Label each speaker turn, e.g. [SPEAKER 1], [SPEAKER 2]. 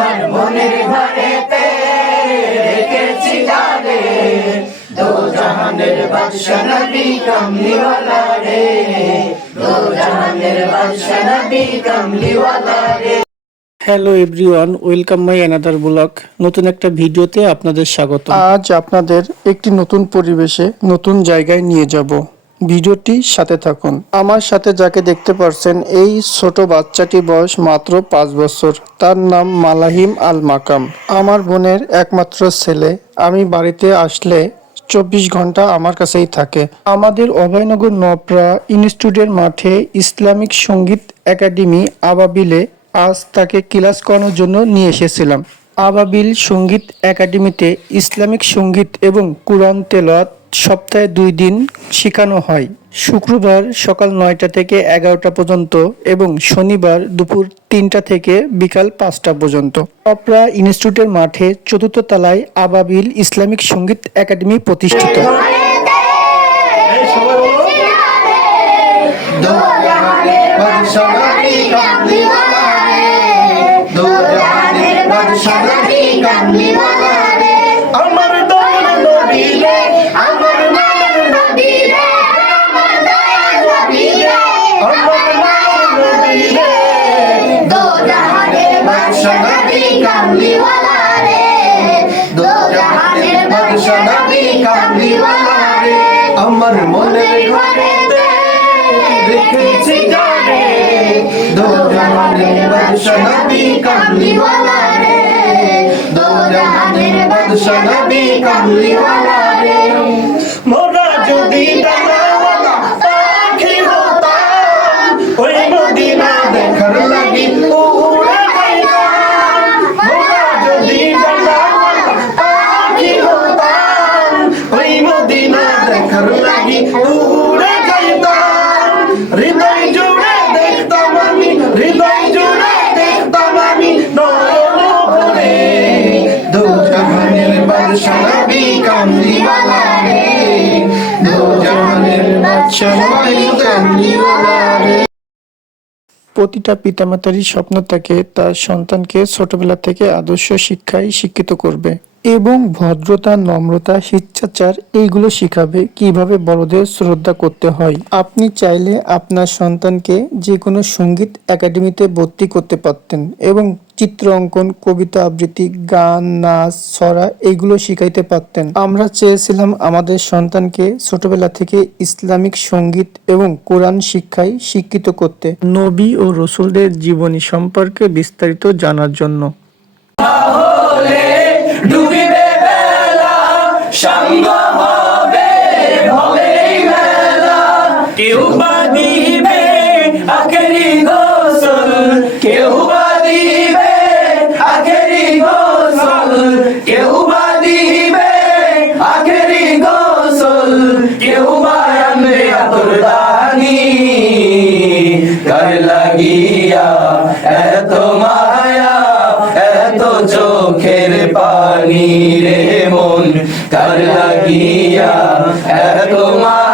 [SPEAKER 1] আমার মনের ঘরেতে রেখেছি দো জাহানের বাদশা নবী কামলিওয়ালা রে দো জাহানের বাদশা নবী কামলিওয়ালা রে
[SPEAKER 2] hello everyone welcome my another blog নতুন একটা ভিডিওতে আপনাদের স্বাগত আজ আপনাদের একটি নতুন পরিবেশে নতুন জায়গায় নিয়ে যাব। ভিডিওটি সাথে থাকুন। আমার সাথে যাকে দেখতে পারছেন, এই ছোট বাচ্চাটি বয়স মাত্র পাঁচ বছর। তার নাম মালাহিম আল মাকাম আমার বোনের একমাত্র ছেলে। আমি বাড়িতে আসলে চব্বিশ ঘণ্টা আমার কাছেই থাকে। আমাদের অভয়নগর নপরা ইনস্টিটিউটের মাঠে ইসলামিক সংগীত একাডেমি আবাবিলে আজ তাকে ক্লাস করানোর জন্য নিয়ে এসেছিলাম। আবাবিল সংগীত একাডেমিতে ইসলামিক সংগীত এবং কোরআন তেলাওয়াত সপ্তাহে দুই দিন শেখানো হয়। শুক্রবার সকাল নয়টা থেকে এগারোটা পর্যন্ত এবং শনিবার দুপুর তিনটা থেকে বিকাল পাঁচটা পর্যন্ত। অপরা ইনস্টিটিউটের মাঠে চতুর্থ তলায় আবাবিল ইসলামিক সংগীত একাডেমি প্রতিষ্ঠিত।
[SPEAKER 1] দো আমার মায়ের নবী রে আমার দয়াল নবী রে আমার মায়ের নবী রে দো জাহানের বাদশা নবী কামলিওয়ালা রে দো জাহানের বাদশা নবী কামলিওয়ালা রে আমার মনের ঘরেতে রেখেছি যারে দো জাহানের বাদশা নবী কামলিওয়ালা রে দো জাহানের বাদশা নবী কামলিওয়ালা
[SPEAKER 2] প্রতিটা পিতামাতারই স্বপ্ন থাকে তার সন্তানকে ছোটবেলা থেকে আদর্শ শিক্ষায় শিক্ষিত করবে এবং ভদ্রতা, নম্রতা শিষ্টাচার এইগুলো শিখাবে কীভাবে বড়দের শ্রদ্ধা করতে হয়। আপনি চাইলে আপনার সন্তানকে যে কোনো সংগীত একাডেমিতে ভর্তি করতে পারতেন এবং চিত্র অঙ্কন কবিতা আবৃত্তি গান নাচ ছড়া এগুলো শিখাইতে পারতেন। আমরা চেয়েছিলাম আমাদের সন্তানকে ছোটবেলা থেকে ইসলামিক সংগীত এবং কোরআন শিক্ষায় শিক্ষিত করতে। নবী ও রসুলদের জীবনী সম্পর্কে বিস্তারিত জানার জন্য।
[SPEAKER 1] কেউ বা দিবে আখেরি গোসল কেউ বা আখেরি গোসল, কেউ বা আনবে আতর দানি কার লাগিয়া, এত মায়া, এত চোখের পানি রে মন। কার লাগিয়া, এত মায়া